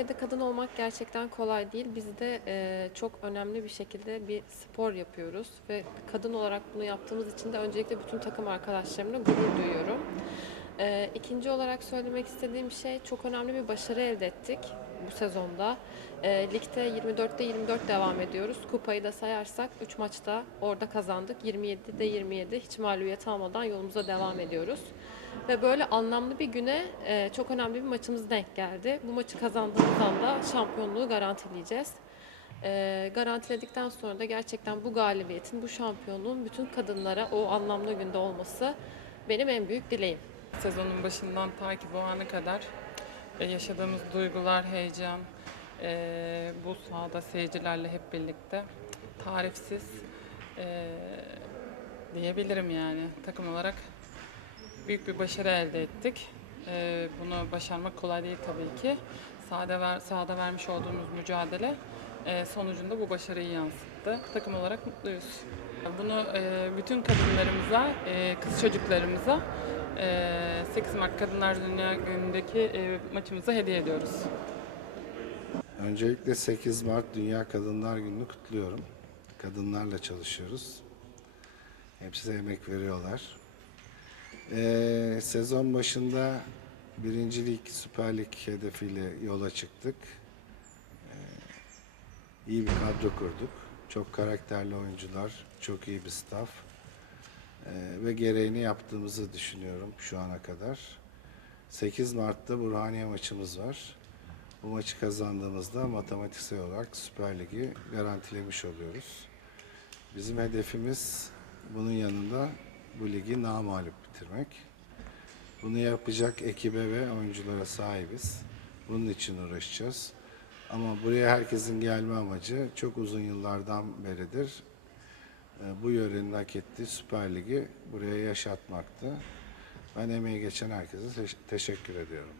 Türkiye'de kadın olmak gerçekten kolay değil. Biz de e, çok önemli bir şekilde bir spor yapıyoruz ve kadın olarak bunu yaptığımız için de öncelikle bütün takım arkadaşlarımla gurur duyuyorum. E, ikinci olarak söylemek istediğim şey çok önemli bir başarı elde ettik bu sezonda. E, ligde 24'te 24 devam ediyoruz. Kupayı da sayarsak 3 maçta orada kazandık. 27'de 27 hiç mağlubiyet almadan yolumuza devam ediyoruz. Ve böyle anlamlı bir güne e, çok önemli bir maçımız denk geldi. Bu maçı kazandığımız anda şampiyonluğu garantileyeceğiz. E, garantiledikten sonra da gerçekten bu galibiyetin, bu şampiyonluğun bütün kadınlara o anlamlı günde olması benim en büyük dileğim. Sezonun başından ta ki bu ana kadar e, yaşadığımız duygular, heyecan, e, bu sahada seyircilerle hep birlikte tarifsiz e, diyebilirim yani. Takım olarak büyük bir başarı elde ettik. E, bunu başarmak kolay değil tabii ki. Sahada, ver, sahada vermiş olduğumuz mücadele e, sonucunda bu başarıyı yansıttı. Takım olarak mutluyuz. Bunu e, bütün kadınlarımıza, e, kız çocuklarımıza e, 8 Mart Kadınlar Dünya Günü'ndeki e, maçımızı hediye ediyoruz. Öncelikle 8 Mart Dünya Kadınlar Günü'nü kutluyorum. Kadınlarla çalışıyoruz. Hepsi emek veriyorlar. Ee, sezon başında birincilik, Süper Lig hedefiyle yola çıktık. Ee, iyi bir kadro kurduk. Çok karakterli oyuncular, çok iyi bir staff. Ee, ve gereğini yaptığımızı düşünüyorum şu ana kadar. 8 Mart'ta Burhaniye maçımız var. Bu maçı kazandığımızda matematiksel olarak Süper Lig'i garantilemiş oluyoruz. Bizim hedefimiz bunun yanında bu ligi namağlup bitirmek. Bunu yapacak ekibe ve oyunculara sahibiz. Bunun için uğraşacağız. Ama buraya herkesin gelme amacı çok uzun yıllardan beridir e, bu yörenin hak ettiği Süper Lig'i buraya yaşatmaktı. Ben emeği geçen herkese teş- teşekkür ediyorum.